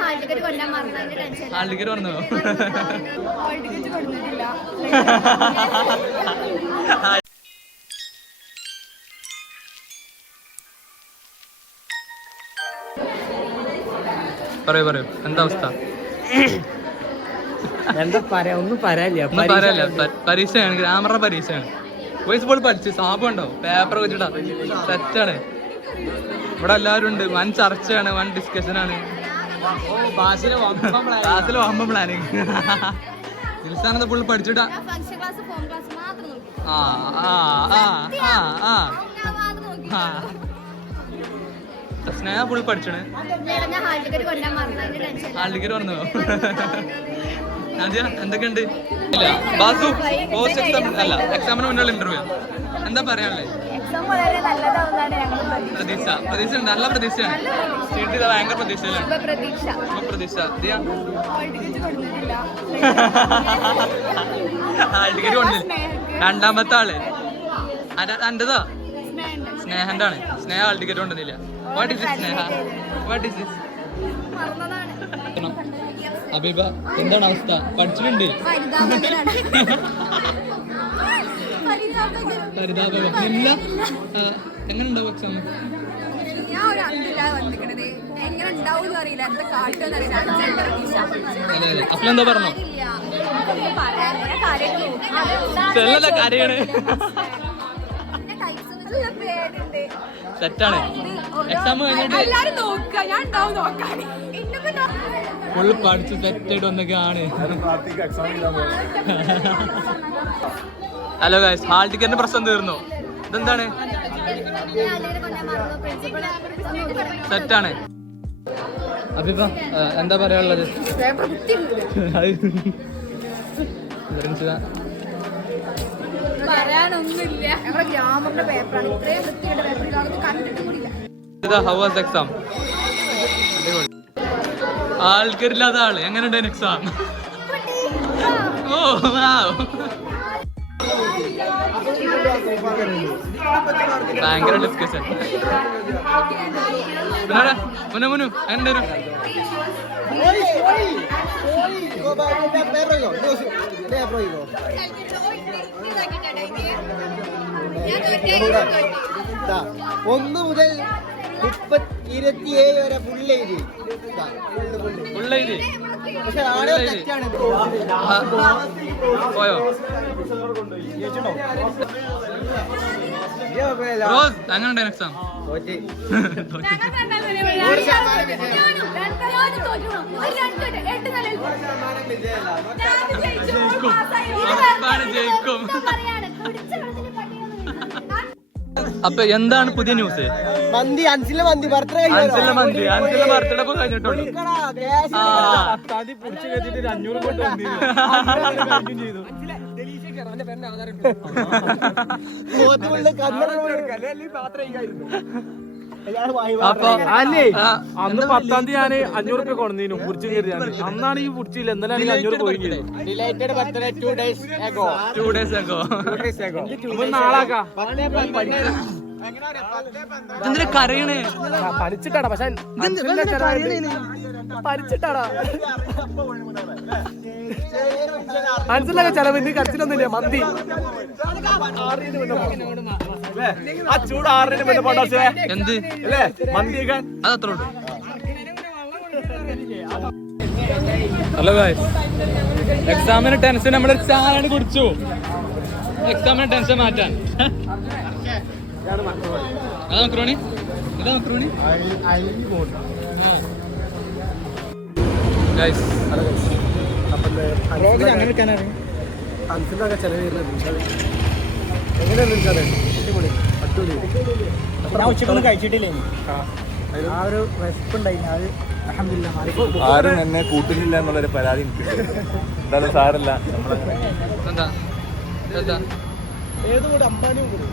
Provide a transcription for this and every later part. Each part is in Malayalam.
ഹാൾ ടിക്കറ്റ് വന്നോ? പറയൂ പറയൂ, എന്താ അവസ്ഥ? എന്താ പറയാ, ഒന്നും പറയാനില്ല. പരീക്ഷയാണ്, ഗ്രാമറിന്റെ പരീക്ഷയാണ്. വോയിസ് ബോൾ പഠിച്ച് സാബ് ഉണ്ടോ? പേപ്പർ വെച്ചിട്ടാ സെറ്റാണ്. ഇവിടെ എല്ലാവരും ഉണ്ട്. വൻ ചർച്ചയാണ്, വൻ ഡിസ്കഷനാണ്. ക്ലാസ്സിൽ വമ്പ പ്ലാനിങ്. നിൽസാനന്ദ പുള്ളി പഠിച്ചിട്ടാ. സ്നേഹ പുള്ളി പഠിച്ചാണ്. ഹാൾ ടിക്കറ്റ് വന്നോ? എന്തൊക്കെയുണ്ട്? ഇല്ല ബാസു, പോസ്റ്റ് എക്സാം അല്ല, എക്സാമിന് മുന്നുള്ള ഇന്റർവ്യൂ എന്താ പറയാനുള്ളത്? പ്രതീക്ഷ ഉണ്ട്, നല്ല പ്രതീക്ഷയാണ്. സീറ്റ് ചെയ്ത ഭയങ്കര പ്രതീക്ഷയിലാണ്. പ്രതീക്ഷ ഹാൾ ടിക്കറ്റ് കൊണ്ടില്ല. രണ്ടാമത്തെ ആള് എന്റേതാ സ്നേഹന്റെ ആണ്. സ്നേഹ ഹാൾ ടിക്കറ്റ് കൊണ്ടുവന്നില്ല. What is Sneha? What is this? Abeeba, എന്താണ് അവസ്ഥ? പഠിച്ചിട്ടുണ്ട്? എങ്ങനെ ഉണ്ടാവും എക്സാം? അപ്പളെന്താ പറഞ്ഞോ? കാര്യമാണ്. സെറ്റാണ്. എക്സാം കഴിഞ്ഞിട്ട് ഫുള്ള് പഠിച്ച് സെറ്റായിട്ട് വന്നൊക്കെയാണ്. ഹലോ ഗൈസ്, ഹാൾ ടിക്കറ്റിന്റെ പ്രശ്നം തീർന്നു. ഇതെന്താണ്? സെറ്റാണ്. അഭിപ്രായം എന്താ പറയാനുള്ളത്? എക്സാം ആൾക്കാരില്ലാത്ത ആള് എങ്ങനെയുണ്ടായിരുന്നു എക്സാം? ഓ ഭയങ്കര ഡിസ്കഷൻ. മുന്നു മുന്നു എങ്ങനെ? ഒന്ന് മുതൽ 27 വരെ ഫുള്ള് എഴുതി. പോയോ? റോസ് എങ്ങനെ എക്സാം? ജയിക്കും. അപ്പൊ എന്താണ് പുതിയ ന്യൂസ്? മന്തി അൻസിലെ മന്തി ബർത്ത്ഡേ കഴിഞ്ഞിട്ടുള്ളൂ. അന്ന് 10-ാം തീയതി ഞാൻ 500 രൂപ കൊണ്ടുവന്നു കുറിച്ച് കയറിയാണ്. അന്നാണ് ഈ കുറിച്ചില്ല, എന്താണ് 500 പോയി. നാളാക്കാം എന്തിനാ കരയണേ? പഠിച്ചിട്ടാടാ, പക്ഷെ പഠിച്ചിട്ടാടാ മനസ്സിലൊക്കെ ചെലവ്. ഇനി കരച്ചിലൊന്നുമില്ല. മന്തി ആ ചൂട് 6 മുന്നേ പോട്ടോ. എന്ത് അല്ലേ മന്തി കഴിക്കാൻ? അതത്ര. ഹലോ ഗായ്സ്, എക്സാമിന് ടെൻഷൻ നമ്മുടെ ചായ കുടിച്ചു. എക്സാമിന് ടെൻഷൻ മാറ്റാൻ. അതാ മക്രോണി, ഇതാ മക്രോണി. ഗായ്സ് അങ്ങനെ വെക്കാനാണ് അൻസിലൊക്കെ ചെലവ് വരുന്നത്. എങ്ങനെയാ? ഞാൻ ഉച്ചക്കൊന്നും കഴിച്ചിട്ടില്ലേ. ആ ഒരു വിശപ്പുണ്ടായിരുന്നു. അത് അൽഹംദുലില്ലാഹ് ആരും എന്നെ കൂട്ടുന്നില്ല എന്നുള്ളൊരു പരാതി എനിക്കുണ്ട്. എന്തായാലും സാരല്ല. എന്താ എന്താ ഏത് കൂടെ അമ്പാനും കൂടെ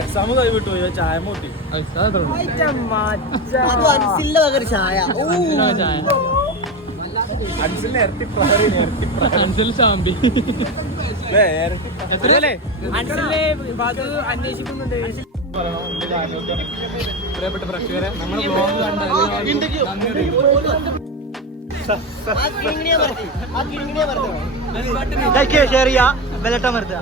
എക്സാം കൈവിട്ടു ചായ മൂട്ടി. അൻസിലിനെ ഇരട്ടി പ്രഹരം അൻസൽ ചാമ്പി എത്രയല്ലേ അന്വേഷിക്കുന്നുണ്ട്. പ്രിയപ്പെട്ട പ്രേക്ഷകരെ നമ്മൾ ബ്ലോഗ് ഷെയർ ചെയ്യാ ബെല്ലട്ട മറുത്ത